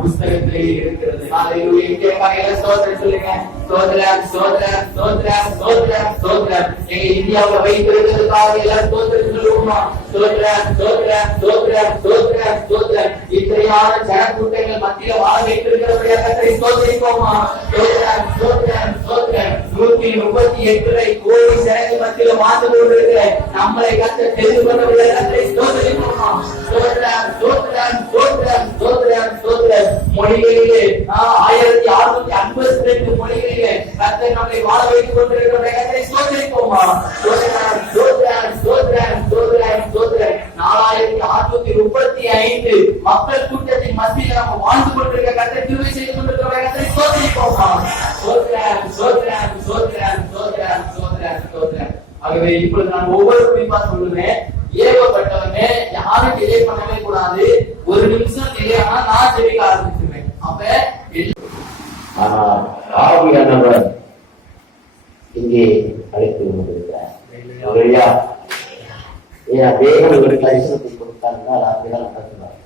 புஸ்தகத்திலே இருக்கிறது. இந்தியாவை வைத்திருக்கிறதுக்காக எல்லாரும் சோதனை சொல்லுவோமா? இத்தனையான ஜனக்கூட்டங்கள் மத்தியில வாழ வைத்திருக்கிறவர்களை சோதனைப்போமா? 138 கோடி ஜனங்கள் மத்தியில வாழ்ந்து கொண்டிருக்கிற நம்மளை கற்று தெரிந்து கொண்டவர்களை சோதனைப்போமா? மொழிகளிலே 1652 மொழிகளிலே கர்த்தர் நம்மை வாழ வைத்துக் கொண்டிருக்கிறவர்களை சோதனைப்போமா? 4635 மக்கள் கூட்டத்தின் மத்தியில் நம்ம வாழ்ந்து கொண்டிருக்க கர்த்தர் கிருபை செய்து கொண்டிருக்கிறவர்களை சோதனைப்போமா? ஆகவே இப்பொழுது நான் ஒவ்வொரு குறிப்பா சொல்லுவேன். ஏகப்பட்டவனே யாரும் டிலே பண்ணவே கூடாது. ஒரு நிமிஷம் டிலே ஆனா நான் ஜெபிக்க ஆரம்பிச்சிருவேன். அப்ப ஆவியானவர் இங்கே அழைத்து கொண்டிருக்கிறார். வேகம் ஒரு தரிசனத்தை கொடுத்தால் அப்படிதான் நடக்கிறார்.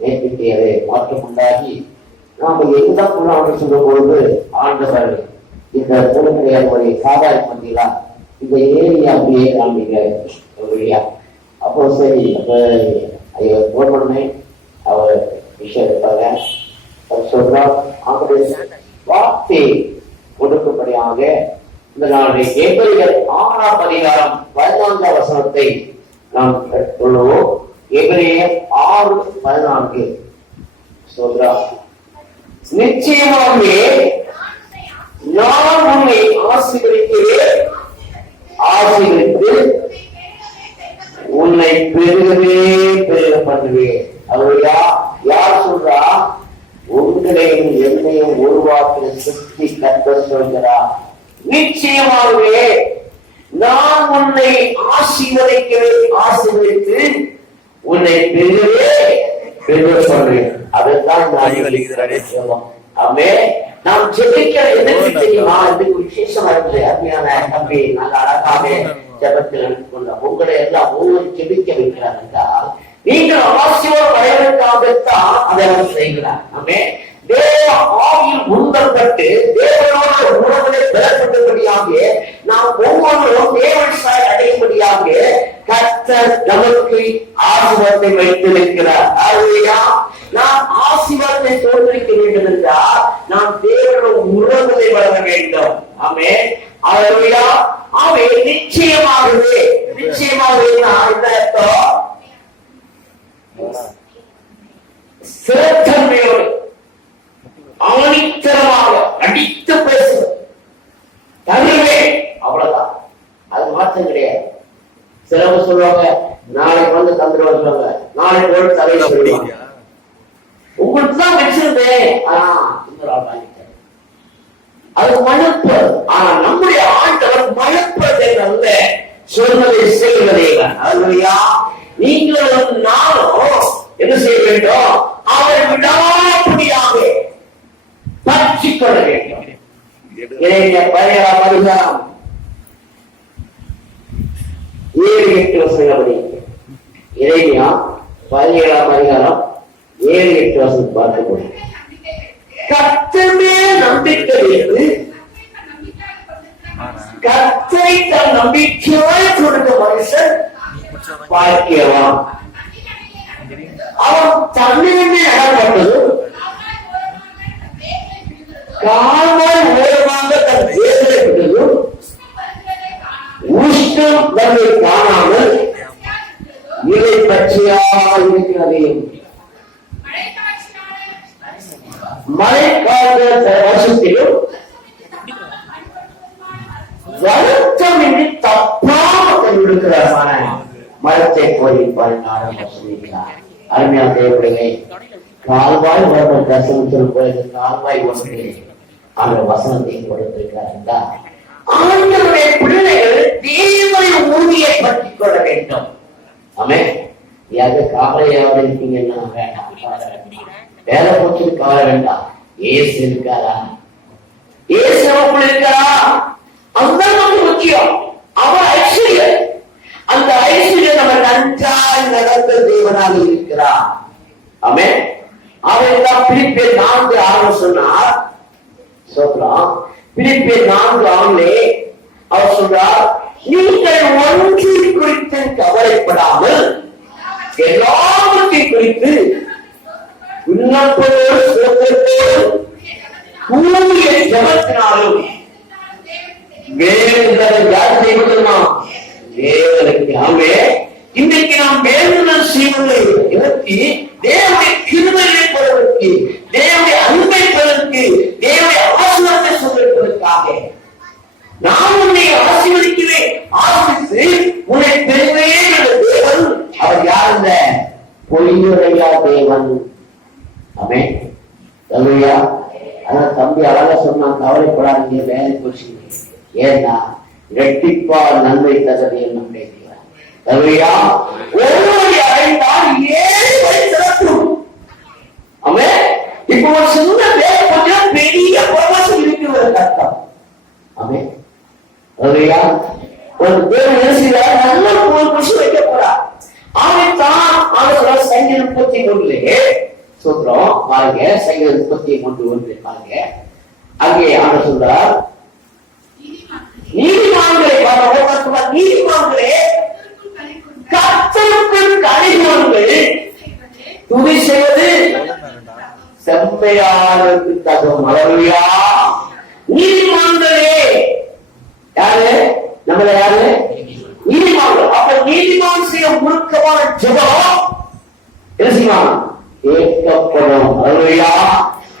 நேற்றுக்கு அதை மாற்றம் உண்டாகி நாம எந்த புறாவை சொல்லும் பொழுது ஆண்டவர் இந்த பொருட்களை சாதாரண மத்தியிலாம் இந்த ஏரியா அப்படியே காமிங்க. அப்போ சரி, அப்ப போன் பண்ணேன். அவர் விஷயம் எடுப்பாங்க. அவர் சொல்றார், வார்த்தை கொடுக்கும்படியாக இந்த நாளை எபிரேயர் 6ஆம் அதிகாரம் 14ஆம் வசனத்தை நாம் சொல்லுவோம். எபிரேயர் 6:14 சொல்றார், நிச்சயமாகவே நான் உன்னை ஆசீர்வதிக்கிறேன், ஆசீர்வதித்து உன்னை பெருகவே பெருக பண்ணுவேன். அவரையா யார் சொல்றா? உங்களையும் என்னையும் உருவாக்கின சக்தி கர்த்தர் சொல்கிறார். நிச்சயமாகவே நான் உன்னை ஆசீர்வதிக்கவே, ஆசீர்வதித்து உன்னை பெருகவே பெருக பண்ணுவேன். அதுதான் நான் ஆமே. நாம் ஜெபிக்க எதற்கு தெரியுமா? இதுக்கு விசேஷமா இருக்குது. அருமையான தம்பி, நல்ல அழகாக ஜெபத்தில் கொண்ட உங்களை எல்லாம் ஒவ்வொரு ஜெபிக்க வைக்கிறார் என்றால் நீங்கள் ஆசீர்வாதம் அடைவதற்காகத்தான் அதை அவர் செய்கிறார். ஆமே, தேவ ஆவியில் உந்தப்பட்டு தேவனோட உணர்வுகளை பெறப்பட்டபடியாக நாம் ஒவ்வொருவரும் தேவன் சாய் அடையும்படியாக கர்த்தர் நமக்கு ஆசீர்வாதத்தை வைத்திருக்கிறார். அல்லேலூயா. நாம் ஆசீர்வாதத்தை தோற்றுவிக்க வேண்டும் என்றால் நாம் தேவனோட உறவுகளை வளர வேண்டும். ஆமே, அல்லேலூயா. அவை நிச்சயமாகவே இந்த சிறத்தன்மையோடு ஆணித்தரமாக அடித்து பேசுவது தருவே, அவ்வளவுதான். அது மாற்றம் கிடையாது. சிலவங்க சொல்லுவாங்க நாளைக்கு வந்து தந்துருவாங்க, சொல்லுவாங்க நாளைக்கு ஒரு தலையில சொல்லுவாங்க உங்களுக்கு தான் வச்சிருந்தேன், அது மழுப்பு. ஆனா நம்முடைய ஆண்டவர் மழுப்பதை அல்ல, சொல்வதை செய்வதே. அல்லேலூயா. நீங்களும் நானும் என்ன செய்ய வேண்டும்? அவரை விடாப்படியாக பற்றிக் கொள்ள வேண்டும். பழைய அதிகாரம் 7-8 வசனப்படி இறைமையா 17ஆம் அதிகாரம் 7-8 வசனம் பார்க்கப்படும். கர்த்தமே நம்பிக்கை வைத்து கர்த்தரை தன் நம்பிக்கையாய் கொடுத்த மனுஷன் பாக்கியவான். அவன் தன்னிடமே அடப்பட்டது காமல் ஓரமாக தன் வேதனை விட்டது உஷ்ணம் தன்னை காணாமல் இதை பற்றியாக இருக்கிறது. மழைக்கால வருஷத்திலும் வருத்தமின்றி தப்பாமல் இருக்கிறார். மரத்தை கோரிப்பால் ஆரம்பிக்கிறார். அருமையான தேவர்களே, கால்வாய் ஒரு தரிசனத்தில் போய் கால்வாய் ஒன்று அந்த வசனத்தை கொடுத்திருக்கிறார். ஆண்டவருடைய பிள்ளைகள் தேவனுடைய ஊழியை பற்றிக் கொள்ள வேண்டும். ஆமே, யாரு காவலையாவது இருக்கீங்கன்னா வேண்டாம், வேலை போச்சு கவலை வேண்டாம். ஏசு இருக்காரா? ஏசு நமக்குள்ள இருக்காரா? அதுதான் நமக்கு முக்கியம். அவர் ஐஸ்வர்யம், அந்த ஐஸ்வர்யம் நம்ம நன்றாய் நடந்த தேவனாக இருக்கிறார். ஆமே, அவர் தான் பிலிப்பியர் 4:6 சொன்னார். சொல்றான் பிலிப்பியர் 4:6 அவர் சொல்றார், நீங்கள் ஒன்று குறித்து கவலைப்படாமல் எல்லாவற்றையும் குறித்து விண்ணப்பத்தோடு சுத்தத்தோடு கூடிய ஜெபத்தினாலும் வேண்டுதல் யார் செய்வதுமா? தேவனுக்கு. ஆமே, இன்றைக்கு நாம் வேண்டுதல் செய்வதை நிறுத்தி தேவனுடைய கிருபையை பெறுவதற்கு, தேவனுடைய அன்பை பெறுவதற்கு, தேவனுடைய ஆசீர்வாதத்தை சொல்வதற்காக நான் உன்னை ஆசீர்வதிக்கிறேன், ஆசீர்வதித்து உன்னை பெறுவேன் என்ற தேவன் அவர் யார்? இந்த பொய்யுரையா தேவன். ஆமே, அல்லேலூயா. அதான் தம்பி அழகா சொன்னான், கவலைப்படாதீங்க, வேலை போச்சு. ஏன்னா இரட்டிப்பா நன்மை தகுதி நம்முடைய தேவன். அல்லேலூயா. ஒருவரை அடைந்தால் 7 வரை சிறக்கும். ஆமே, இப்போ ஒரு சின்ன வேலை கொஞ்சம் பெரிய பிரகாசம் இருக்கிறது அர்த்தம். ஆமே, அல்லேலூயா. ஒரு தேவன் நேசிக்கிறார், நல்ல ஒரு விஷயம் வைக்க போறார். ஆமைத்தான் ஆண்டவர் சங்கீதம் 33 சொல்றோம் பாருங்க. சங்கீதம் 33 பாருங்க. அங்கே ஆண்டவர் சொல்றார், நீதிமான்களே, நீதிமான்களே கர்த்தருக்குள் கலிகூறுங்கள், துதி செய்வது செம்மையானதற்கு தகும். அல்லேலூயா. நீதிமான்களே யாரு? நம்மள யாரு? நீதிமான்கள். அப்ப நீதிமான் செய்ய முழுக்கமான ஜெபம் என்ன செய்வான்? கேட்கப்படும். அல்லேலூயா.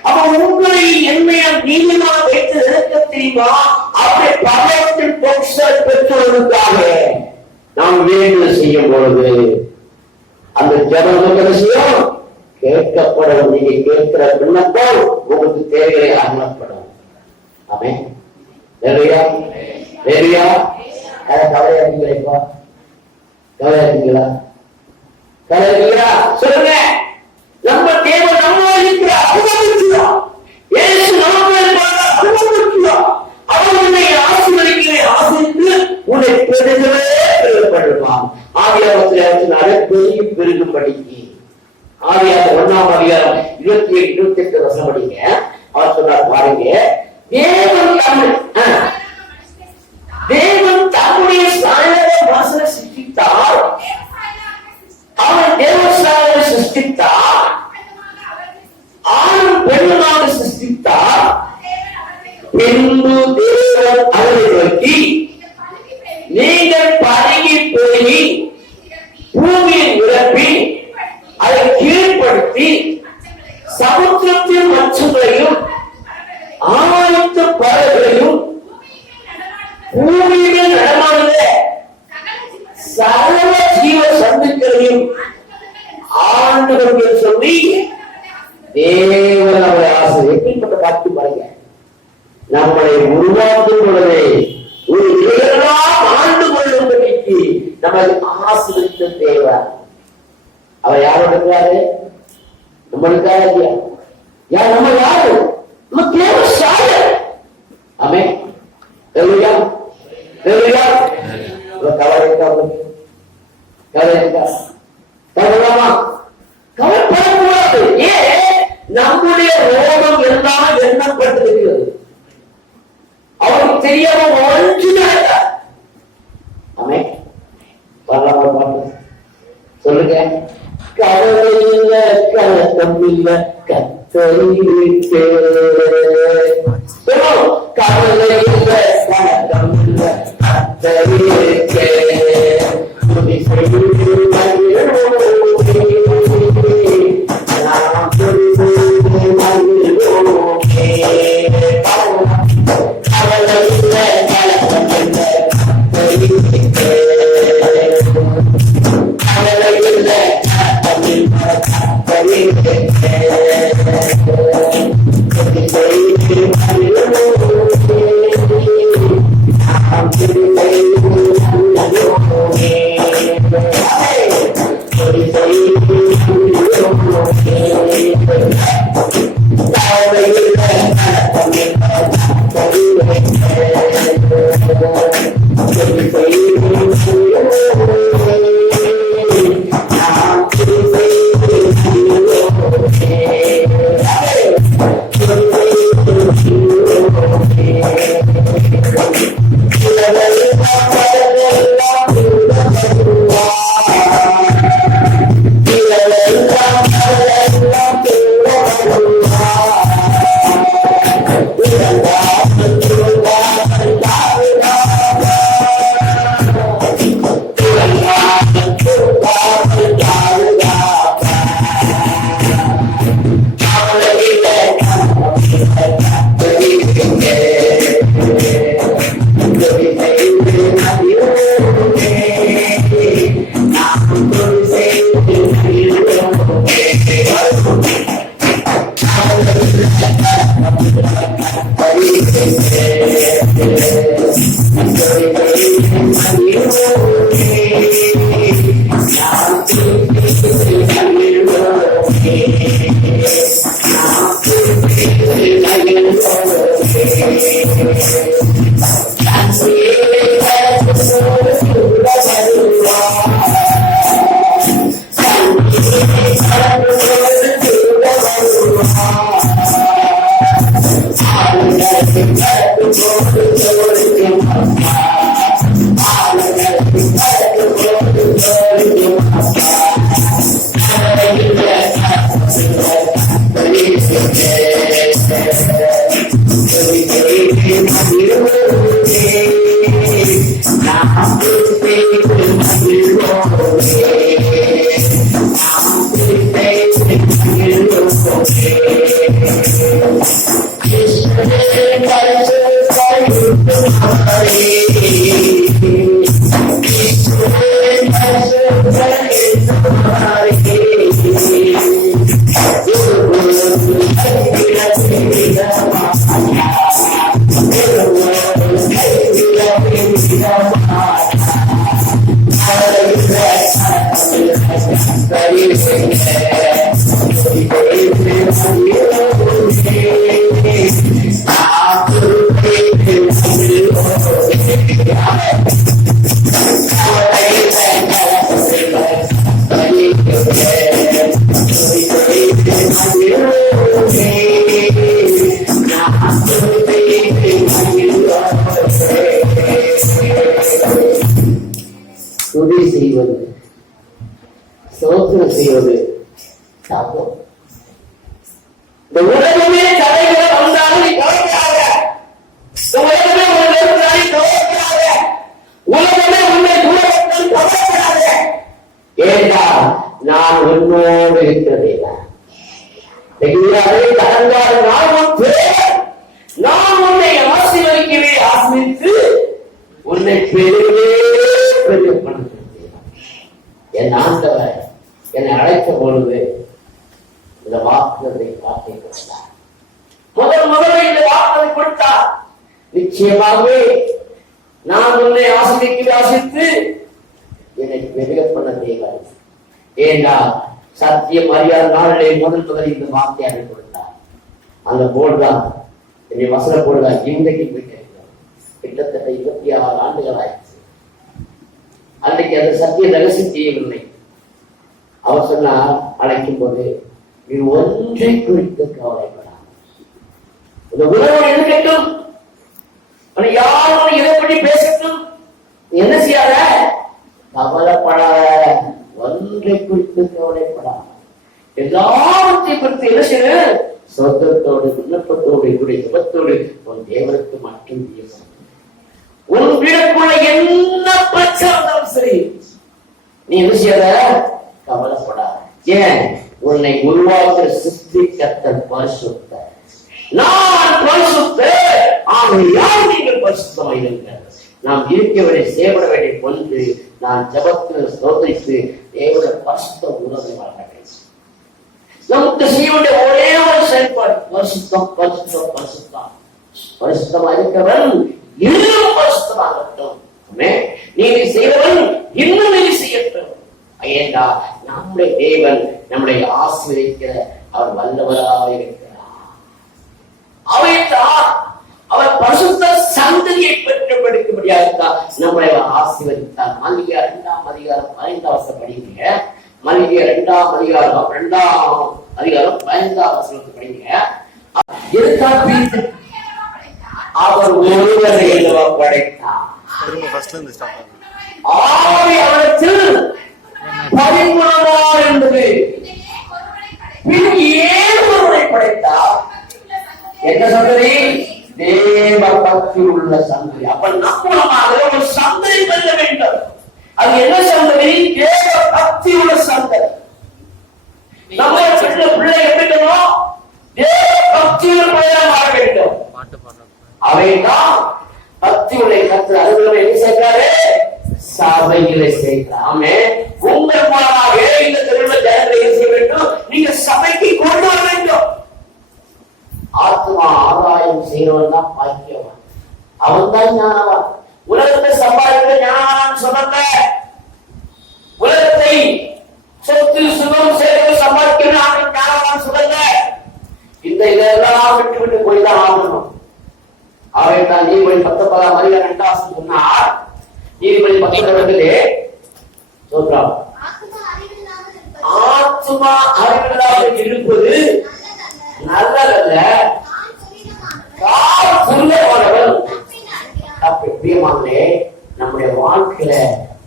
அப்ப உங்களை என்னைய நீதிமான வைத்து இருக்க தெரியுமா? அப்படி பரலோகத்தில் பொருட்கள் பெற்றுவதற்காக நாம் வேண்டுதல் செய்யும் பொழுது அந்த ஜெபம் செய்யும் கேட்கப்படும். நீங்க கேட்கிற விண்ணப்பம் உங்களுக்கு தேவையை அருளப்படும். ஆமே, அல்லேலூயா. அல்லேலூயா. கவலையா இருக்கீங்களா? இப்போ கவலையா இருக்கீங்களா? கவலை இருக்கீங்களா? சொல்லுங்க. நம்ம தேவன் நம்ம இருக்கிறார். இயேசு நமக்கு இருக்கிறார். அவர் உன்னை ஆசீர்வதிக்கிறேன், ஆசீர்வதித்து உன்னை பெருகவே பெருகப்படுவான். ஆவியாரத்தினால பெருகி பெருகும்படிக்கு. ஆவியார் 1ஆம் அதிகாரம் 27, 28 வசனம் படிங்க. அவர் சொன்னார் பாருங்க, தேவன் தம்முடைய சாயலாக மனுஷனை சிருஷ்டித்தார். அவர் தேவ சாயலை சிருஷ்டித்தார், ஆணும் பெண்ணுமாக சிருஷ்டித்தார். பின்பு தேவன் அவரை நோக்கி, நீங்கள் பரகி போய் பூமியை நிரப்பி அதை கீழ்ப்படுத்தி சமுத்திரத்தின் மச்சங்களையும் ஆகாயத்து பறவைகளையும் பூமியிலே நடமாடுகிற சகல ஜீவ சந்துக்களையும் ஆண்டவர்கள் சொல்லி தேவன் அவரை ஆசை. எப்படிப்பட்ட காட்சி பாருங்க, நம்மளை உருவாக்கும் பொழுது ஒரு இளையெல்லாம் ஆண்டு கொள்ளும்படிக்கு நம்மை ஆசிரித்த தேவன். அவர் யாரோட இருக்காரு? நம்மளுக்காக இல்லையா? யார் நம்ம? யாரு? நம்ம தேவ சாயல். ஆமென். ஹல்லேலூயா, ஹல்லேலூயா. கவலை இருக்கா? கவலை இருக்கா? கவலைமா? கவலைப்படக்கூடாது. ஏன்? நம்முடைய ரோகம் எல்லாம் எண்ணப்பட்டிருக்கிறது. அவருக்கு தெரியாம ஒன்றுமே. ஆமென். வரலாமா சொல்லுங்க. கவலை இல்ல, கலக்கம் இல்ல, கத்தரிக்கே. கவலை இல்ல, கலக்கம் இல்ல, கத்தரிக்கே. துதி செய்வது, சோதனை செய்வது தப்பம். இந்த உலகமே தடைகளை வந்தாலும் நீ கவலைக்காக, இந்த உலகமே உன்னை கவலைக்காக, உலகமே உன்னை தூரத்தில் கவலைப்படாத. ஏண்டா நான் உன்னோடு இருக்கிறதே. கடந்தாத நான் உன்னை ஆசீர்வதிக்கவே ஆசீர்வித்து உன்னை பெருவே பெரியப்படுத்த என் ஆண்டவர் என்னை அழைத்த பொழுது இந்த வாக்குகளை காட்டி கொடுத்தார். முதல்ல இந்த வாக்குகளை கொடுத்தார். நிச்சயமாகவே நான் உன்னை ஆசீர்வதிக்கவே ஆசீர்வித்து என்னை பெரிய பண்ண தேவை. ஏண்டா சத்தியம் அறியாத நாளிலே முதல் இந்த வார்த்தையாக கொடுத்தார். அந்த போர்டுதான் என்னை வசன போடுதான் இன்றைக்கு போய் கேட்கிறோம். கிட்டத்தட்ட 26 ஆண்டுகள் ஆயிடுச்சு. அன்றைக்கு அந்த சத்திய ரகசியம் செய்யவில்லை. அவர் சொன்னார், அழைக்கும் போது இது ஒன்றை குறித்து கவலைப்படாது. இந்த உலகம் இருக்கட்டும், யாரும் இதை பற்றி பேசட்டும், என்ன செய்யாத, கவலைப்படாத, ஒன்றை குறித்து கவலைப்படாத, எல்லாவற்றை குறித்து என்ன செய்ய, சொந்தத்தோடு விண்ணப்பத்தோடு என்னுடைய சுபத்தோடு உன் தேவனுக்கு மட்டும் உன் வீடுக்குள்ள என்ன பிரச்சனை இருந்தாலும் சரி, நீ என்ன செய்யாத, கவலைப்படாத. ஏன், உன்னை உருவாக்குற சிருஷ்டிகர்த்தர் பரிசுத்தர், நான் பரிசுத்தர், ஆகையால் நீங்கள் பரிசுத்தமாயிருங்கள். நாம் இருக்க வேண்டிய சேவட வேண்டிய கொண்டு நான் ஜபத்தில் ஸ்தோத்திரித்து தேவனுடைய பரிசுத்த உணர்வை வளர்க்க நமக்கு செய்ய வேண்டிய ஒரே ஒரு செயல்பாடு பரிசுத்தம், பரிசுத்தம், பரிசுத்தம். பரிசுத்தமா இருக்கிறவன் இன்னும் பரிசுத்தமாகட்டும், நீதி செய்வன் இன்னும் நீதி செய்யட்டும். ஏண்டா நம்முடைய தேவன் நம்முடைய ஆசீர்வதிக்கிற அவர் வல்லவராக இருக்கிறார். அவைத்தான் அவர் பரிசுத்த சந்ததியை பெற்றுப்படும்படியாக நம்மளை ஆசீர்வதித்தார். மல்லிகை 2ஆம் அதிகாரம் 5ஆம் வசனம் படிங்க. மல்லிகை 2ஆம் அதிகாரம் 5ஆம் வசனத்தை படிங்க. அவர் ஒருவரை படைத்தார். ஆவி அவரத்தில் பரிபூரணமாய் இருந்தது. பின் ஏன் ஒருவரை படைத்தார்? என்ன சந்ததி? தேவ பக்தி உள்ள சந்ததி. அப்ப நம்மளமாக ஒரு சந்ததி பெற வேண்டும். அது என்ன சந்ததி? தேவ பக்தி உள்ள சந்ததி. நம்ம பிள்ளை எப்படிக்கணும்? தேவ பக்தியுள்ள பிள்ளையாக வேண்டும். அவைதான் பக்தி உள்ள கர்த்தர் அலுவலகம் என்ன செய்கிறாரு? சபைகளை செய்கிறார். ஆமே, உங்கள் மூலமாக இந்த திருவிழா ஜனங்களை என்ன செய்ய வேண்டும்? நீங்க சபைக்கு கொண்டு வர வேண்டும். ஆத்மா ஆதாயம் செய்யறவன் தான் பாக்கியவான், அவன் தான் ஞானவான். உலகத்தை சம்பாதிக்கிற ஞானவான் சொல்லல, உலகத்தை சொத்து சுகம் சேர்த்து சம்பாதிக்கிற ஞானவான் சொல்லல. இதெல்லாம் விட்டு விட்டு போய்தான் ஆகணும். அவைத்தான் நீதிபதி 19ஆம் அதிகாரம் 2ஆம் வசனம் சொன்னார். நீதிபதி 19 சொல்றான், ஆத்மா அறிவில்லாமல் இருப்பது நல்லதல்ல, நம்முடைய வாழ்க்கையில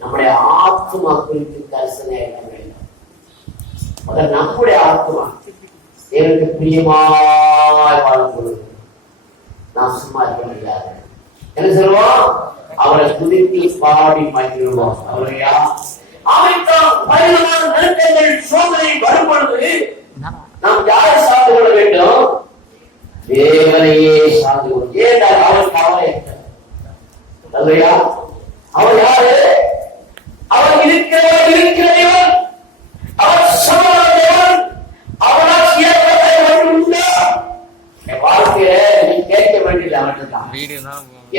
நம்முடைய ஆத்மா குறித்து கரிசனை வேண்டும். முதல் நம்முடைய ஆத்மா எனக்கு பிரியமாய் வாழும் பொழுது நாம் சும்மா இருக்க முடியாது. என்ன சொல்லுவோம்? அவரை துதித்து பாடி மகிழ்வோம். அவரையா அமைத்தான் பரிணாம நெருக்கங்கள் சோதனை வரும் பொழுது நாம் யாரை சார்ந்து கொள்ள வேண்டும்? தேவனையே சார்ந்து கொள்ள. ஏன் அவன் கவலை இல்லையா? அவன் யாரு? அவன் இருக்கிறவன், அவன் சமவன், அவனால் உண்டா? என் வாழ்க்கையில நீ கேட்க வேண்டியது அவன்தான்,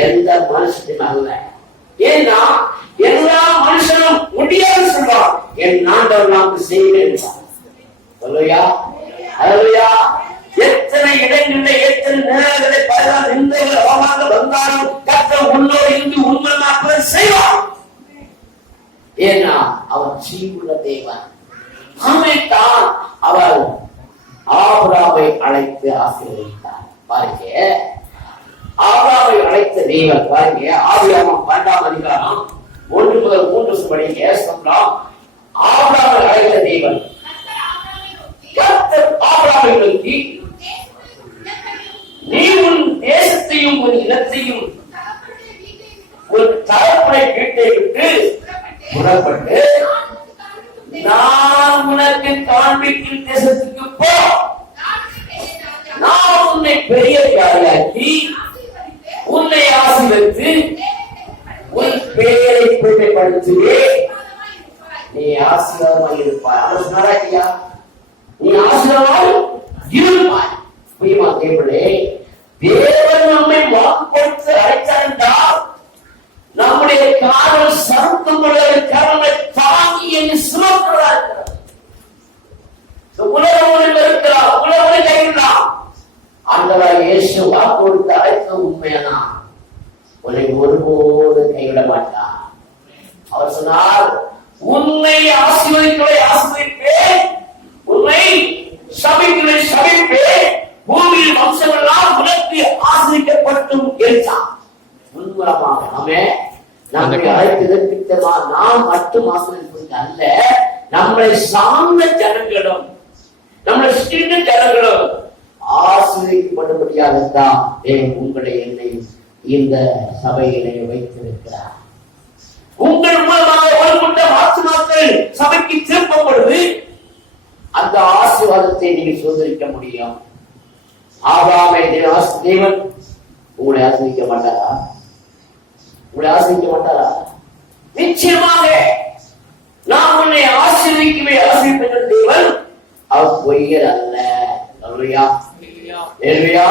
எந்த மனுஷனும் அல்ல. ஏன்னா எல்லா மனுஷனும் முடியாது சொல்றான், என் ஆண்டவர் நமக்கு செய்வேன். எத்தனை இடங்களில் எத்தனை நேரங்களை பலரால் நிந்தைகள் அவமானங்கள் வந்தாலும் கர்த்தர் உன்னோடு இருந்து உண்மையாக செய்வான். ஏன்னா அவன் ஜீவுள்ள தேவன், அவர் ஆபிரகாமை அழைத்து ஆசீர்வதித்தார். பாருங்க, ஆபிரகாமை அழைத்த தேவன் பாருங்க. ஆதியாகமம் 12ஆம் அதிகாரம் 1 முதல் 3 படிங்க. சொல்லலாம், ஆபிரகாமை அழைத்த தேவன் கர்த்தர் ஆபிரகாமை நோக்கி, நீ உன் தேசத்தையும் உன் இனத்தையும் ஒரு தகப்பனை வீட்டை விட்டு புறப்பட்டு நான் உனக்கு காண்பிக்கும் தேசத்துக்கு போ. நான் உன்னை பெரிய ஜாதியாக்கி உன்னை ஆசீர்வதித்து உன் பெயரை பெருமைப்படுத்துவேன். நீ ஆசீர்வாதமாக இருப்பாய். அவர் சொன்னாரா இல்லையா? நீ ஆசீர்வாதமாக இருப்பாய். புரியுமா தேவனே? தேவன் நம்மை வாக்கு கொடுத்து அழைத்தார் என்றால் நம்முடைய காதல் சருத்துமுள்ள கரங்களை தாங்கி என்று சுமக்கிறதா இருக்கிறார். உலகம் இருக்கிறார், உலகம் கைவிடலாம். ஆண்டவராய் இயேசு வாக்கு கொடுத்து அழைத்த உண்மையானா உன்னை ஒருபோது கைவிட மாட்டார். அவர் சொன்னார், உன்னை ஆசீர்வதிக்கிறதை ஆசீர்வதிப்பேன், உன்னை சபிக்கிறதை சபிப்பேன், பூமியில் வம்சமெல்லாம் உனக்கு ஆசீர்வதிக்கப்பட்டும் என்றார். முன்மரமாக நம்மை அழைத்ததற்கு நாம் மட்டும் ஆசீர்வதிப்பது அல்ல, நம்மளை சார்ந்த ஜனங்களும் நம்மளை சின்ன ஜனங்களும் ஆசீர்வதிக்கப்பட்டபடியாகத்தான் தேவன் உங்களை என்னை இந்த சபையிலே வைத்திருக்கிறார். உங்கள் மூலமாக ஒரு கூட்டம் ஆத்துமாக்கள் சபைக்கு திருப்பப்படுது. அந்த ஆசீர்வாதத்தை நீங்கள் சுதந்திரிக்க முடியும். ஆபிரகாமை தேவன் உங்களை ஆசீர்வதிக்க மாட்டாரா? உங்களை ஆசீர்வதிக்க மாட்டாரா? நிச்சயமாக நான் உன்னை ஆசீர்வதிக்கவே ஆசீர்வதித்த தேவன் அவர் பொய்யர் அல்ல. அல்லேலூயா, அல்லேலூயா,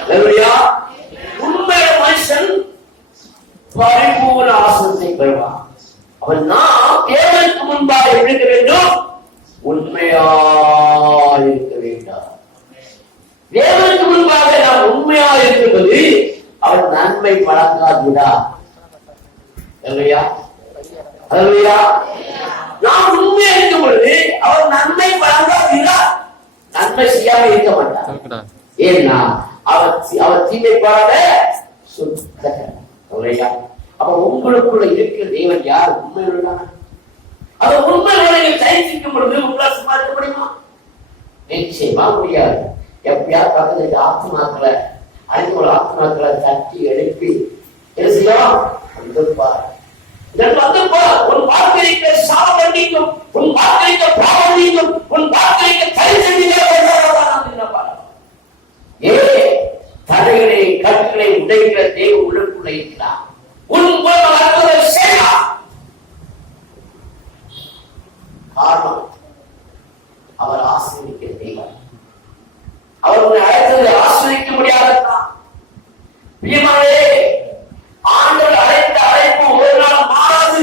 அல்லேலூயா. உண்மையான மனுஷன் பரிபூர்ண ஆசீர்வாதத்தை பெறுவான். அவன் நாம் தேவனுக்கு முன்பாக இருக்க வேண்டும், உண்மையா இருக்க வேண்டும். தேவனுக்கு முன்பாக நாம் உண்மையா இருக்கிறது அவர் நன்மை வழங்காதுடா. அல்லேலூயா, அல்லேலூயா. நாம் உண்மையா இருக்கும் பொழுது அவர் நன்மை வழங்காதுடா. நன்மை செய்யாம இருக்க மாட்டார். ஏன்னா அவர் தீமை பாராத சுத்தகர். அல்லேலூயா. அப்ப உங்களுக்குள்ள இருக்கிற தேவன் யார்? உண்மையுள்ளவன். அது உண்மையோட தரிசிக்கும் பொழுது உங்களால் சும்மா இருக்க முடியுமா? நிச்சயமா முடியாது. எப்பயாவது பக்கத்துல ஆத்மாக்களை அனைத்து ஆத்மாக்களை தட்டி எழுப்பி பேசலாம். உன் வாழ்க்கைக்கு சாபம் நீக்கும், உன் வாழ்க்கைக்கு பாவம் நீக்கும், உன் வாழ்க்கைக்கு தடைகளை கட்டுகளை உடைக்கிற தேவ உள்ளுக்குள்ள இருக்கிறார். உன் மூலம் அற்புதத்தை செய்யலாம். காரணம் அவர் ஆசீர்வதிக்கிற தெய்வம். அவர் உன்னை அழைத்ததை ஆசீர்வதிக்க முடியாததான். பிரியமானே, ஆண்டவர் அழைத்த அழைப்பு ஒரு நாள் மாறாது.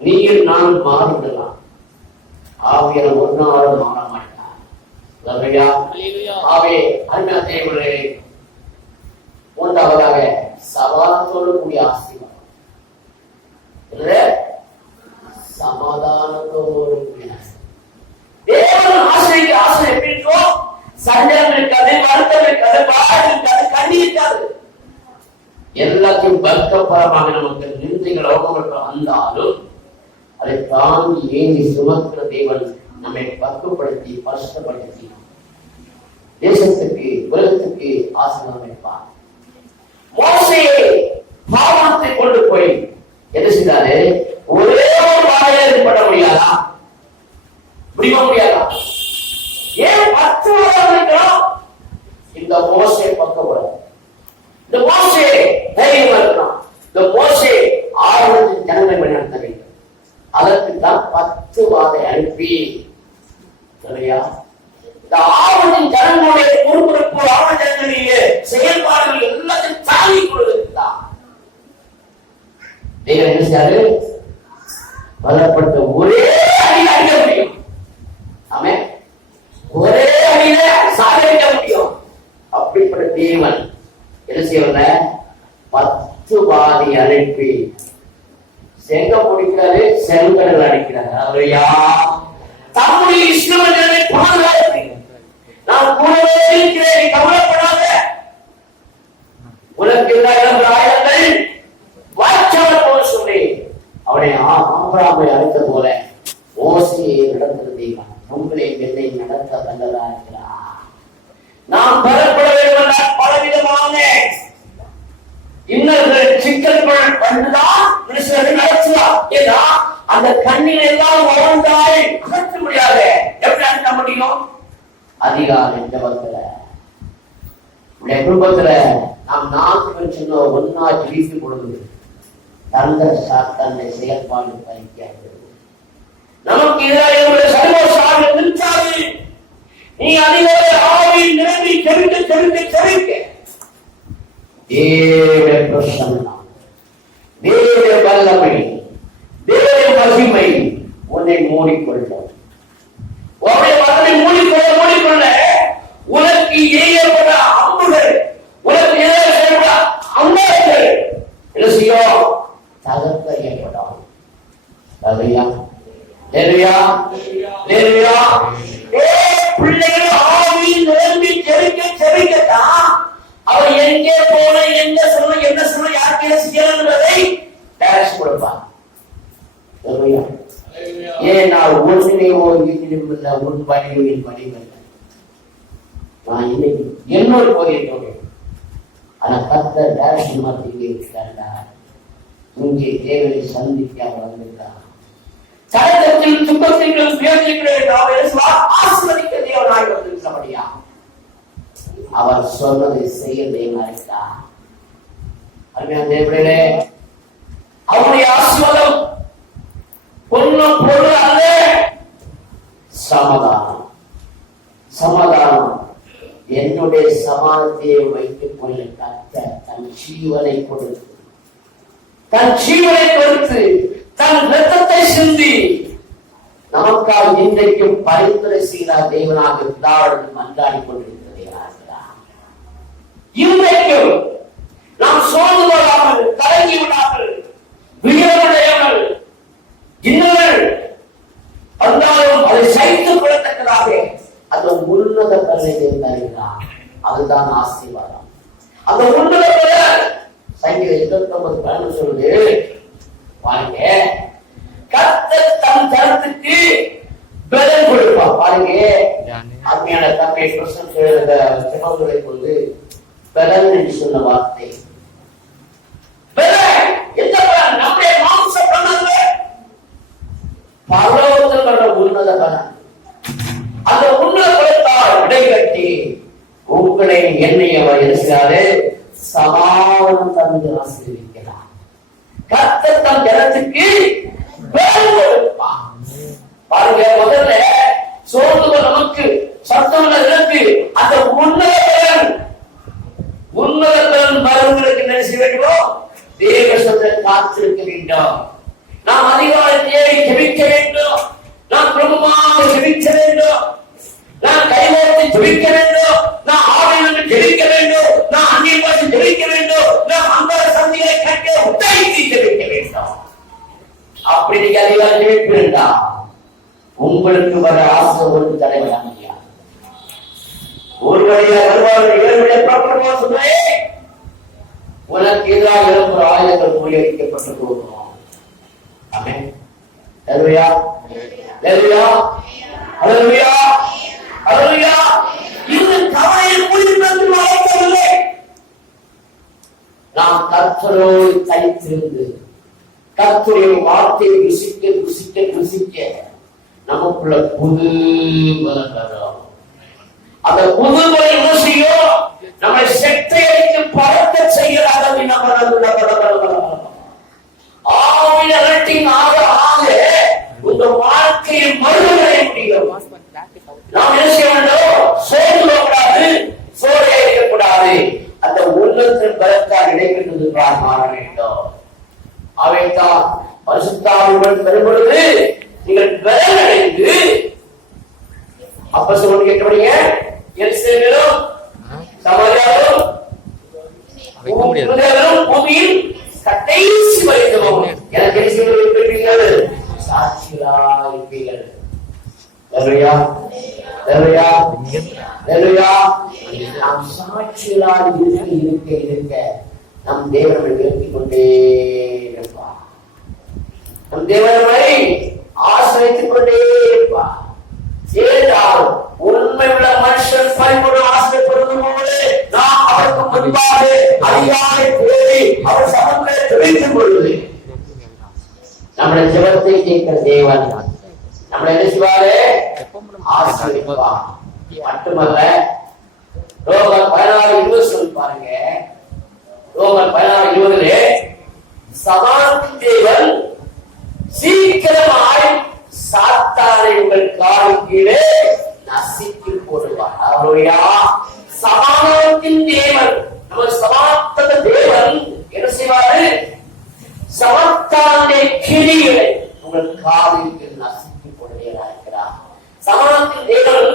நீயும் நானும் மாறிவிடலாம். ஆவியார் ஒரு நாளும் மாற மாட்டார். அல்லேலூயா, ஆவே. அருமையான தேவனே, மூன்றாவதாக சமாதானத்தோடு கூடிய ஆசீர்வாதம். சமாதானத்தோடு கூடிய தேவன் ஆசீர்வதிக்க ஆசை எப்படி இருக்கும்? சஞ்சலம் இருக்காது, வருத்தம் இருக்காது, பாரம் இருக்காது, கண்ணீர் இருக்காது. எல்லாத்தையும் வர்க்கபரமாக நமக்கு நிந்தைகள் அவமானங்கள் வந்தாலும் அதை தாங்கி ஏங்கி சுமக்கிற தேவன் நம்மை பக்குவப்படுத்தி பரிசுத்தப்படுத்தி தேசத்துக்கு உலகத்துக்கு ஆசீர்வாதம் வைப்பார். மோசேயை பாவத்தை கொண்டு போய் என்ன செய்தாரு? ஒரே ஒரு வாழையில பண்ண முடியாதா? முடியாதா? ஏன் 10 வருடம் இருக்கிறோம்? இந்த மோசே பக்கப்படும். இந்த மோசே தைரியமா இருக்கணும். இந்த மோசே 6 ஜனங்களை வழிநடத்த வேண்டும். அதற்கு தான் 10 வாதை அனுப்பி சரியா இந்த 6 ஜனங்களுடைய பொறுப்பு 6 ஜனங்களுடைய செயல்பாடுகள் எல்லாத்தையும் தாங்கி கொள்வதற்குதான் தேவன் என்ன செய்யாரு? பலப்பட்ட ஒரே அடியில் அடிக்க முடியும். ஆமே, ஒரே அடியில சாதிக்க முடியும். அப்படிப்பட்ட தேவன் என்ன செய்யல? 10 வாதி அனுப்பி செங்க முடிக்கிறாரு, செங்கடல் அடிக்கிறார். அல்லேலூயா. தம்முடைய இஸ்ரவேலரை பாதுகாக்க நடத்துகிற தெய்வம். உங்களை என்னை நடத்த வல்லதா இருக்கிறார். நாம் பெறப்பட வேண்டும் என்றால் பலவிதமான இன்னர்கள் சிக்கல்கள் வந்துதான் மனுஷர்கள் நடத்தலாம். ஏன்னா அந்த கண்ணில் எல்லாம் வாழ்ந்தால் அகற்ற முடியாது. எப்படி அகற்ற முடியும்? அதிகாலை ஜபத்துல உடைய குடும்பத்துல நாம் 4 பேர் சொன்ன ஒன்னா ஜெபிக்கும் பொழுது தந்த சாத்தானை செயல்பாடு பறிக்காது. நமக்கு எதிராக சர்வசாமி நிற்காது. நீ அதிகாலை ஆவியில் நிரம்பி செவிக்க செவிக்க செவிக்க தேவ பிரசன்னம், தேவ வல்லமை, தேவ மகிமை உன்னை மூடிக்கொள்ளும். உன்னுடைய மனதை மூடிக்கொள்ள உனக்கு ஏற்பட அம்புகள், உனக்கு ஏற்பட அம்புகள் என்ன செய்யும்? தகர்க்க ஏற்படும். பிள்ளைகள் ஆவியில் நிரம்பி செவிக்க செவிக்கத்தான் அவர் எங்கே போன என்ன சொல்ல யாருக்கு என்ன செய்யறதை டைரக்ஷன் கொடுப்பார். ஏன் நான் ஒன்றினை வீட்டிலும் இல்லை, உன் வழியில் வழிகள் நான் இன்னைக்கு என்னோடு போயிருக்கேன். ஆனா கர்த்தர் டைரக்ஷன் மாத்தி இருக்கிறார். இங்கே தேவனை சந்திக்க அவர் வந்திருக்கிறார். சரீரத்தில் துன்பத்தில் முயற்சிக்கிறேன் ஆசிர்வதிக்க தேவனாய் வந்திருக்கிறபடியா அவர் சொன்னதை செய்ய தேவனாயிருக்கிறார். அருமையான தேவனே, அவருடைய ஆசீர்வாதம் பொன்னும் பொருள் அல்ல, சமாதானம். சமாதானம் என்னுடைய சமாதானத்தை வைத்துக் கொள்ள கர்த்தர் தன் ஜீவனை கொடுத்து தன் இரத்தத்தை சிந்தி நமக்காக இன்றைக்கும் பரிந்துரை செய்கிறார். தேவனாக இருந்தால் மன்றாடி கொண்டிருக்கிறார். இன்றைக்கும் நாம் சோர்ந்து கொள்ளாமல், கலங்கி விடாமல், வியர்வடையாமல், இன்னொரு வந்தாலும் அதை சைத்துக் கொள்ளத்தக்கதாக அந்த உன்னத கருணை இருந்தார். அதுதான் ஆசீர்வாதம். அந்த உன்னத சங்கீதம் 29 சொல்லுது பாருங்க, கர்த்தர் தன் ஜனத்துக்கு பலன் கொடுப்பார். பாருங்க, அருமையான தம்பி கிருஷ்ணன் சிவங்களை கொண்டு பலன் என்று சொன்ன வார்த்தை எந்த பலன்? நம்முடைய மாம்ச பலன் பரலோகத்தில் வர உன்னத பலன். அந்த உன்னத பலத்தால் இடைகட்டி உங்களை என்னைய இருக்கிறாரு சமாதானம் தந்து ஆசீர்வதிக்கிறார். கர்த்தர் தம் ஜனத்துக்கு பலன் கொடுப்பார். பாருங்க, முதல்ல சோர்ந்து நமக்கு சத்தம் இருக்கு. அந்த உன்னத பலன் மரங்களுக்கு என்ன செய்ய வேண்டும்? தேவ சொத்தை காத்திருக்க வேண்டும். நாம் அதிகாரத்தையே ஜெபிக்க வேண்டும். நாம் பிரபுமாக ஜெபிக்க வேண்டும். நான் கைவோர்த்து ஜெபிக்க வேண்டும். நான் ஆவியில் ஜெபிக்க வேண்டும். நான் அந்நிய பாஷை ஜெபிக்க வேண்டும். நான் அந்த சந்திகளை கட்ட உத்தாய்த்து ஜெபிக்க வேண்டும். அப்படி நீங்க அதிகாரம் ஜெபிக்க வேண்டாம். உங்களுக்கு வர ஆசை ஒன்று தடைபட முடியாது. ஒரு வழியா வருவார்கள், இவருடைய பிரபலமாக சொன்னேன், உனக்கு எதிராக இருக்கிற ஆயுதங்கள் முறியடிக்கப்பட்டு போகணும். ஆமென். ஹல்லேலூயா, ஹல்லேலூயா, ஹல்லேலூயா, ஹல்லேலூயா. இந்த கவலையில் முடிந்து வாய்க்கவில்லை. நாம் கர்த்தரோடு தனித்திருந்து கர்த்தருடைய வார்த்தையை ருசிக்க நமக்குள்ள புது பலம் வரும். அந்த புது பலம் என்ன செய்யும்? நம்மை சக்தியைக்கு பறக்க செய்யறாங்க. உங்க வாழ்க்கையை மறுவடைய முடியும். நாம் என்ன செய்ய வேண்டும்? சோர்ந்து கூடாது, சோர்வே இருக்கக்கூடாது. அந்த உள்ளத்தின் பலத்தால் இடைப்பெற்றது மாற வேண்டும். அவைத்தான் பரிசுத்தாவியுடன் பெறும்பொழுது நீங்கள் பலன் அடைந்து அப்ப சொல்ல கேட்டபடிங்க எருசலேமிலும் சமாரியாவிலும் பூமியில் கடைசி வரைக்கும் எனக்கு பெற்றீர்கள் சாட்சிகளாக இருப்பீர்கள். நாம் சாட்சிகளாக இருக்க நம் தேவனை விரும்பிக் கொண்டே இருப்பார். நம் தேவனை ஆசிரியத்துக் கொண்டே இருப்பார். ஜெபத்தை கேட்கிற தேவன் நம்மளை என்ன செய்வாரு? ஆசீர்வதிப்பார். மட்டுமல்ல, ரோமர் 16:20 சொல்லி பாருங்க. ரோமர் 16:20 சமாதானத்தின் தேவன் சீக்கிரமாய் சாத்தானை உங்கள் காலின் கீழே நசுக்கி போடுவார். ஹல்லேலூயா. சமாதானத்தின் தேவன், நம்ம சமாதான தேவன் என்ன செய்வாரு? சமாதானத்தை கிரிகளை உங்கள் காலின் கீழ் நசுக்கி போடுகிறார் இருக்கிறார். சமாதானத்தின் தேவன்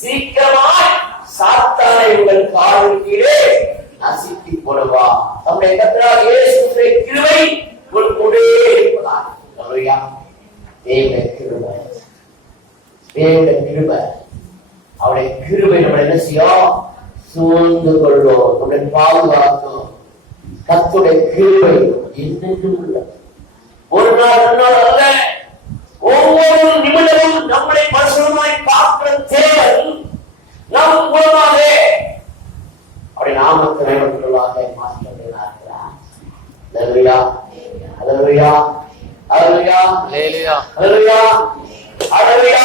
சீக்கிரமாய் சாத்தானை உங்கள் காலின் கீழே நசுக்கி போடுவார். நம்முடைய கர்த்தராகிய இயேசுவின் கிருபை உங்கள் கூடவே இருப்பதாக. ஹல்லேலூயா. தேவனுடைய கிருபை, தேவனுடைய கிருபை, அவருடைய கிருபை நம்ம என்ன செய்யும்? சூழ்ந்து கொள்ளும், நம்முடைய பாதுகாக்கும். கர்த்தருடைய கிருபை என்னென்னும் உள்ளது. ஒரு நாள் 2 நாள் அல்ல, ஒவ்வொரு நிமிடமும் நம்மளை பரிசுத்தமாய் காக்கிற தேவன் நம் மூலமாக அவருடைய நாமத்தை மேம்படுத்துவதாக மாற்றினார். ஹல்லேலூயா, ஹல்லேலூயா, ஹல்லேலூயா, ஹல்லேலூயா, ஹல்லேலூயா, ஹல்லேலூயா.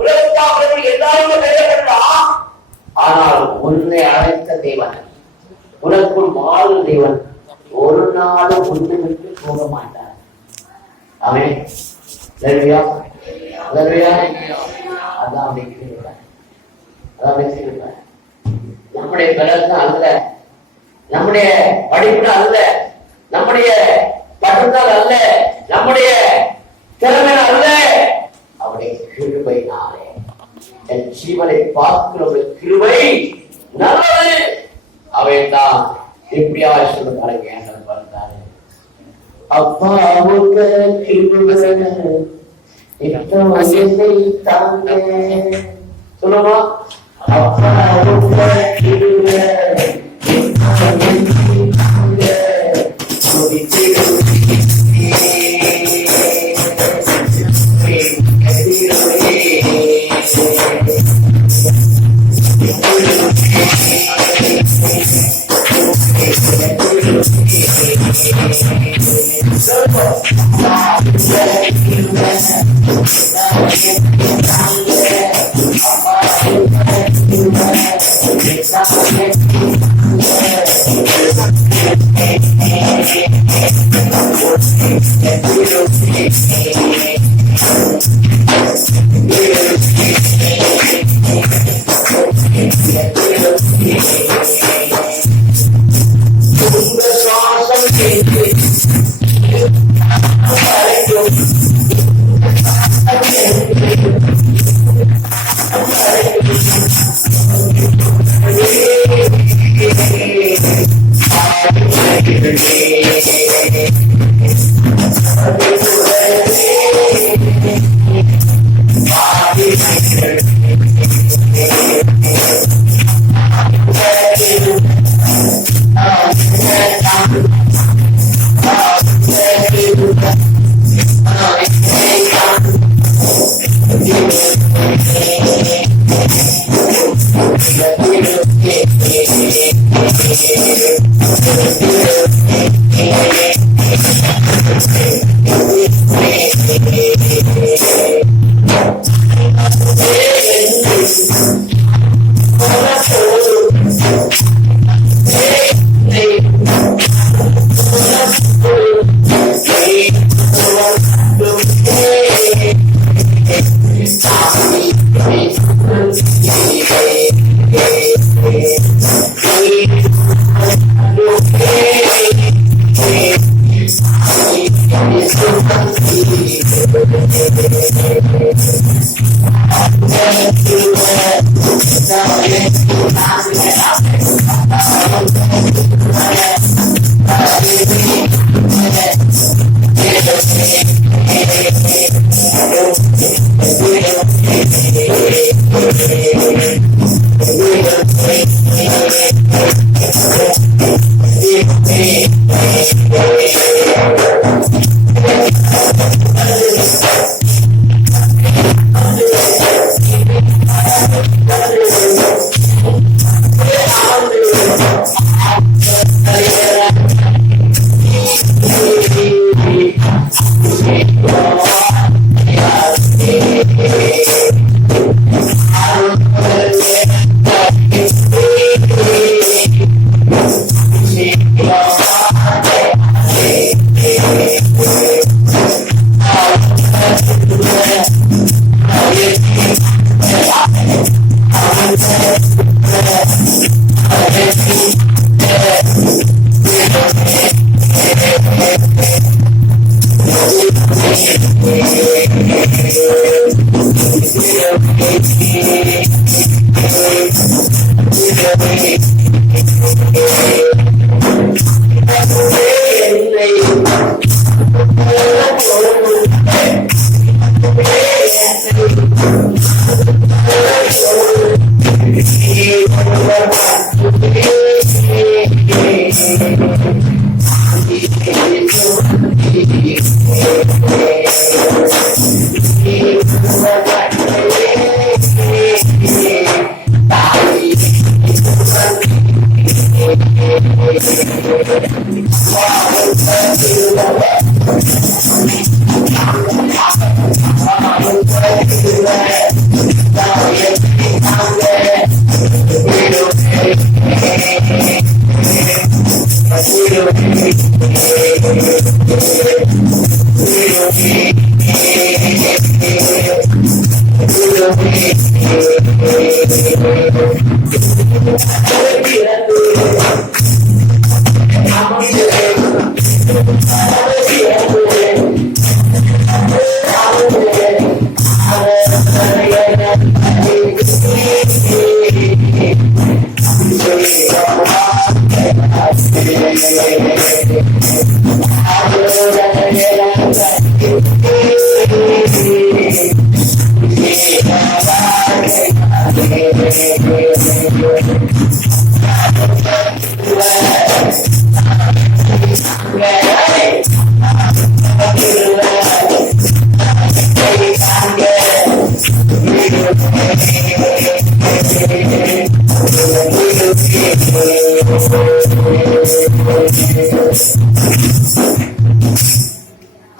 உலகத்தில் எல்லாரும் வேலைப்படலாம், ஆனால் உன்னை அழைத்த தேவன், உனக்குள் வாழும் தேவன் ஒரு நாளும் உன்னை விட்டு போக மாட்டார். ஆமென். ஹல்லேலூயா, ஹல்லேலூயா. அதான் வெற்றியுள்ள, அதான் வெற்றியுள்ள. நம்முடைய பலன் அல்ல, நம்முடைய படிப்பு அல்ல, நம்முடைய பட்டத்தால் அல்ல, நம்முடைய திறமை அல்ல, அவருடைய கிருபையினாலே. என் ஜீவனை பார்க்கிற கிருபை நல்லது. அவைதான் எப்படியா சொல்ல பாருங்க. அப்பாவுக்கு கிருபை தாங்க சொல்லுமா? அப்பாவுக்கு கிருபை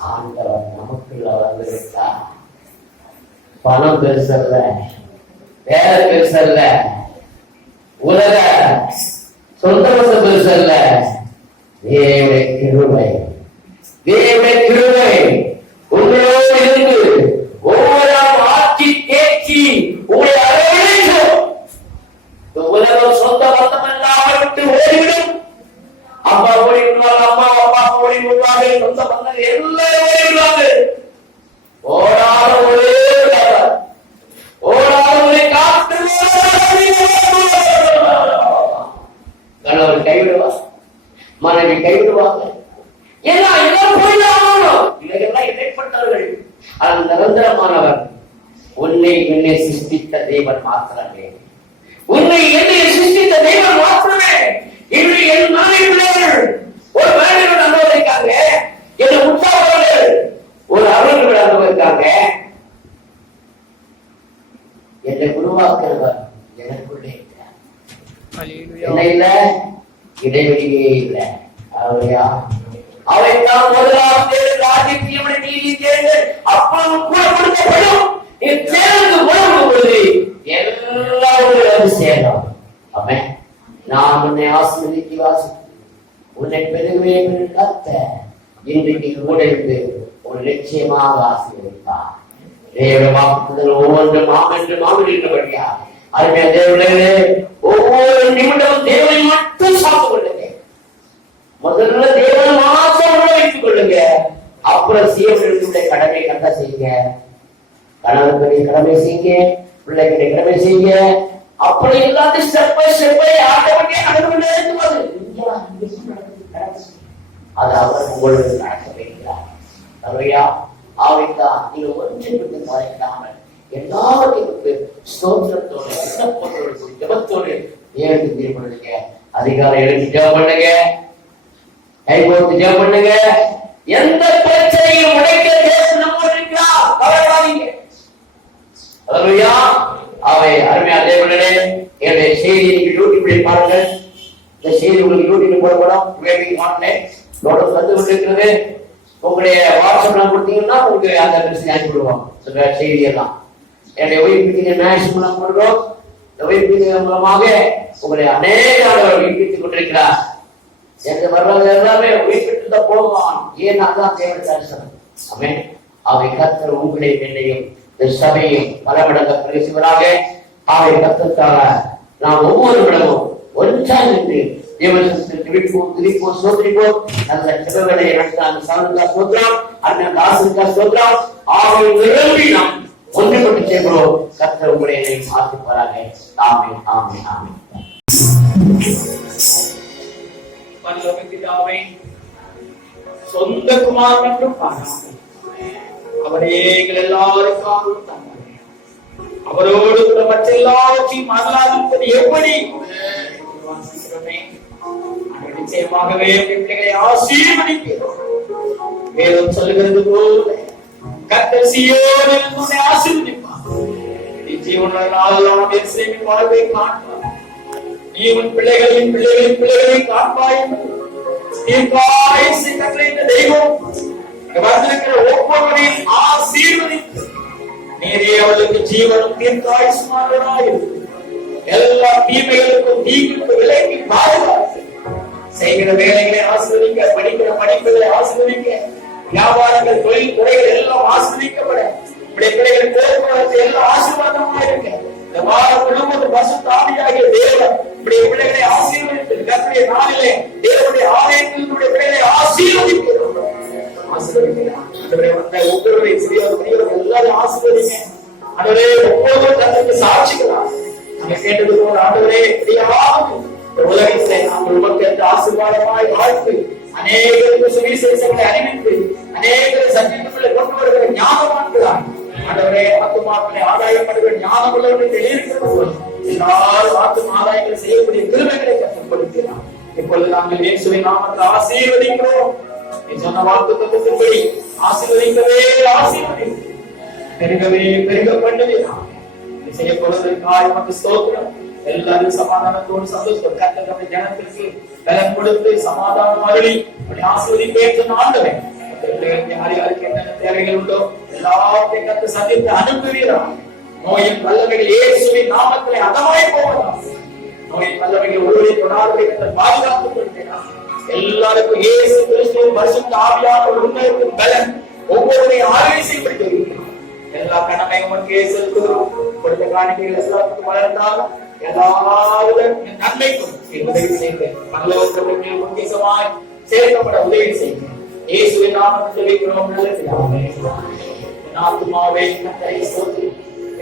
ஆண்டவர் நமக்குள்ள வந்துவிட்டா பணம் பெருசல்ல, வேலை பெருசல்ல, உலக சொந்த பந்தம் பெருசல்ல, தேவனுடைய கிருபை. தேவனுடைய கிருபை உங்களோடு இருந்து ஒவ்வொரு ஆட்சி தேக்கி உங்களை அரவணைக்கும். உலகம் சொந்த பந்தம் எல்லாம் விட்டு ஓடிவிடும். அப்பா ஓடி விடுவாங்க, அம்மா அப்பா ஓடி விடுவாங்க, சொந்த பந்தம் எல்லாம் ஓடி விடுவாங்க. ஓடாத ஒரே ஓடாத காத்து கணவர் கைவிடுவா, மனைவி கைவிடுவாங்க. ஏன்னா இதெல்லாம் போயிடலாம். இவையெல்லாம் இடைப்பட்டவர்கள். அது நிரந்தரமானவர். உன்னை என்னை சிருஷ்டித்த தேவன் மாத்திரமே. உன்னை என்னை சிருஷ்டித்த தேவன் மாத்திரமே. இன்று என் மனைவிகள் ஒரு வேலைகள் அனுபவிக்காங்க, என் உற்சாகங்கள் ஒரு அருள்கள் அனுபவிக்காங்க. என்னை உருவாக்குறவர் எனக்குள்ளே என்ன இல்ல, இடைவெளியே இல்லை. அவைத்தான் முதலாவது ராஜ்யத்தியம் நீதி தேர்ந்து அப்பொழுது கூட கொடுக்கப்படும். நீ சேர்ந்து போகும்போது எல்லாம் சேரும். அவன் நான் உன்னை ஆசீர்வதித்து வாசி உன்னை பெருகவே கத்த இன்றைக்கு கூட இருந்து ஒரு நிச்சயமாக ஆசீர்வதித்தார். தேவ வாக்குறுதல் ஒவ்வொன்றும் மாமென்று மாமிடுபடியா அருமையா தேவனே, ஒவ்வொரு நிமிடமும் தேவனை மட்டும் சாப்பிட்டு கொள்ளுங்க. முதல்ல தேவனை மாத்திரம் உள்ள வைத்துக் கொள்ளுங்க. அப்புறம் சீவனுடைய கடமை கரெக்டா செய்யுங்க. கணவனுடைய கடமை செய்யுங்க, பிள்ளைகளுடைய கடமை செய்யுங்க. அப்படி எல்லாத்தையும் ஸ்டெப் பை ஸ்டெப் பை ஆட்டோமேட்டிக்கா நடந்து கொண்டே இருக்கும்போது அது அவர் உங்களுக்கு நடக்க வைக்கிறார். தருவையா ஆவைத்தான் நீங்க ஒன்றை மறைக்காமல் எல்லாவற்றையும் ஸ்தோத்திரத்தோடு விண்ணப்பத்தோடு ஜெபத்தோடு ஏழுக்கு தீர்மானிக்க அதிகாரம் எழுதி ஜெபம் பண்ணுங்க, கை கோர்த்து ஜெபம் பண்ணுங்க. எந்த பிரச்சனையும் உடைக்க தேவன் நம்மோடு இருக்கிறார். கவலைப்படாதீங்க. அல்லேலூயா. அவை அருமையா தேவனே, என்னுடைய செய்தி நீங்க யூடியூப்ல பாருங்க. இந்த செய்தி உங்களுக்கு யூடியூப்ல போடப்படும். வேலைக்கு மாட்டேன் தொடர்ந்து வந்து கொண்டிருக்கிறது. உங்களுடைய வாட்ஸ்அப்ல கொடுத்தீங்கன்னா உங்களுக்கு அந்த மெசேஜ் அனுப்பிடுவோம். செய்தி எல்லாம் என்னுடைய ஒய்ஃபுக்கு மேக்ஸ் மூலம் கொடுக்கிறோம். இந்த ஒய்ஃபு மூலமாக உங்களை அநேக ஆளுகள் உயிர்ப்பித்துக் கொண்டிருக்கிறார். எந்த வர்றது எல்லாமே உயிர்ப்பிட்டு தான் போடுவான். ஏன் அதான் தேவன் தரிசனம். ஆமென். அவை கர்த்தர் உங்களை என்னையும் இந்த சபையும் பல மடங்கு பேசுவதாக. அவை கர்த்தத்தால நாம் ஒவ்வொரு இடமும் ஒன்றாக நின்று தேவசத்தில் துதிப்போம் சோதரிப்போம். நல்ல சிவகளை நடத்த சாந்தா சோத்ரம், அண்ணன் தாசனுக்கா சோத்ரம். ஆவை நிரம்பி நாம் ஒன்றுபட்டு சேர்க்கிறோம். கர்த்தர் உங்களை என்னையும் ஆசிர்வதிப்பாராக. ஆமென், ஆமென், ஆமென். சொந்த குமார் மட்டும் அவரே எங்கள் எல்லாருக்கும் அவரோடு கூட மற்ற எல்லாவற்றையும் மறலாதிருப்பது எப்படி? நிச்சயமாகவே பிள்ளைகளை ஆசீர்வதிக்கிறோம். வேதம் சொல்லுகிறது போல கர்த்தர் சீயோனில் உன்னை ஆசீர்வதிப்பார். நீ ஜீவனுள்ள நாளெல்லாம் எருசலேமின் வாழ்வை காண்பாய். நீ உன் பிள்ளைகளின் பிள்ளைகளின் பிள்ளைகளை காண்பாய். தீர்க்காயுசை கட்டளையிட்ட தெய்வம் வந்திருக்கிற ஒவ்வொருவரையும் ஆசீர்வதித்து நீரே அவளுக்கு ஜீவனும் தீர்க்காயுசுமானவராயிருக்கு. எல்லா தீமைகளுக்கும் தீங்குக்கு விலக்கி பாதுகாத்து செய்கிற வேலைகளை ஆசீர்வதிக்க, படிக்கிற படிப்புகளை ஆசீர்வதிக்க, வியாபாரங்கள் தொழில் துறைகள் எல்லாம் ஆசீர்வதிக்கப்பட, பிள்ளைகளின் போக்குவரத்து எல்லாம் ஆசீர்வாதமாக இருக்க, இந்த வாரம் முழுவதும் பரிசுத்த ஆவியாகிய தேவன் இப்படி பிள்ளைகளை ஆசீர்வதித்து கர்த்தருடைய நாளிலே தேவனுடைய ஆலயத்தில் பிள்ளைகளை ஆசீர்வதிக்கிறார். ஒவ்வொருவரையும் சிறியவர் எல்லாரும் ஆசீர்வதிங்க. ஆண்டவரே ஒவ்வொருவரும் தங்களுக்கு சாட்சிக்கலாம். நாங்க கேட்டது போல ஆண்டவரே எப்படியாவது உலகத்தை நாங்கள் உமக்கு என்ற ஆசீர்வாதமாய் வாழ்த்து அநேகருக்கு சுவிசேஷங்களை அறிவித்து அநேகரை சத்தியத்துக்குள்ளே கொண்டு வருகிற ஞானமான்கிறார். ஆண்டவரே ஆத்துமாக்களை ஆதாயப்படுகிற ஞானம் உள்ளவர்கள் இருக்கிறது எல்லாரும் ஆத்தும ஆதாயங்களை செய்யக்கூடிய கிருபைகளை கற்றுக் கொடுக்கிறார். இப்பொழுது நாங்கள் இயேசுவின் நாமத்தை ஆசீர்வதிக்கிறோம். நீ சொன்ன வாக்குத்தத்தத்தின்படி ஆசீர்வதிக்கவே ஆசீர்வதிக்கிறோம், பெருகவே பெருக பண்ணுகிறார். செய்யப்படுவதற்காக நமக்கு ஸ்தோத்திரம். எல்லாரும் சமாதானத்தோடு சந்தோஷம் கர்த்தர் ஜனத்திற்கு பலன் கொடுத்து சமாதானம் அருளி ஆசீர்வதிப்பேன் ஆண்டவன். யாருக்கு என்னென்ன தேவைகள் உண்டோ எல்லாத்தையும் கர்த்தர் சந்தித்து அனுப்புகிறார். நோயின் வல்லமைகள் இயேசுவின் நாமத்திலே அதமாய் போவதாம். நோயின் வல்லமைகள் ஒருவரை தொடாதவை பாதுகாத்துக் கொள்கிறார். எல்லாருக்கும் இயேசு கிறிஸ்துவின் பரிசுத்த ஆவியானவர் உண்மைக்கு பலன் ஒவ்வொருவரையும் ஆளுகை செய்யப்படுகிறது. எல்லா கடமையும் உனக்கு செலுத்துகிறோம். கொடுத்த காணிக்கைகள் எல்லாத்துக்கும் வளர்ந்தாலும் எல்லாவது நன்மைக்கும் உதவி செய்கிறேன். பரலோகத்திற்கு முக்கியமாய் சேர்க்கப்பட உதவி செய்கிறேன். இயேசுவின் நாமத்தில் ஜெபிக்கிறோம் நல்ல பிதாவே. என் ஆத்துமாவே கர்த்தரை ஸ்தோத்திரி.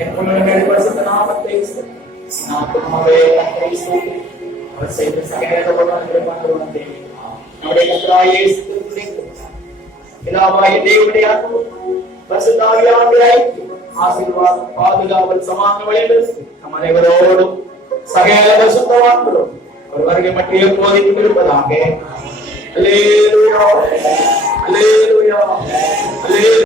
என் முழுமையான பரிசுத்த நாமத்தை ஸ்தோத்திரி. என் ஆத்துமாவே கர்த்தரை ஸ்தோத்திரி. அவர் செய்த சகல உபகாரங்களை கண்டு நம்முடைய கர்த்தராகிய இயேசு கிறிஸ்துவின் பிதாவாகிய தேவனுடைய அன்பும் பரிசுத்த ஆவியானவருடைய ஆசீர்வாதம் பாதுகாவல் சமாதான வழியில் நம் அனைவரோடும் சகல பரிசுத்தவான்களும் ஒரு வருகை மட்டும் எப்போதும் இருப்பதாக. அல்லேலூயா அல்லேலூயா அல்லேலூயா.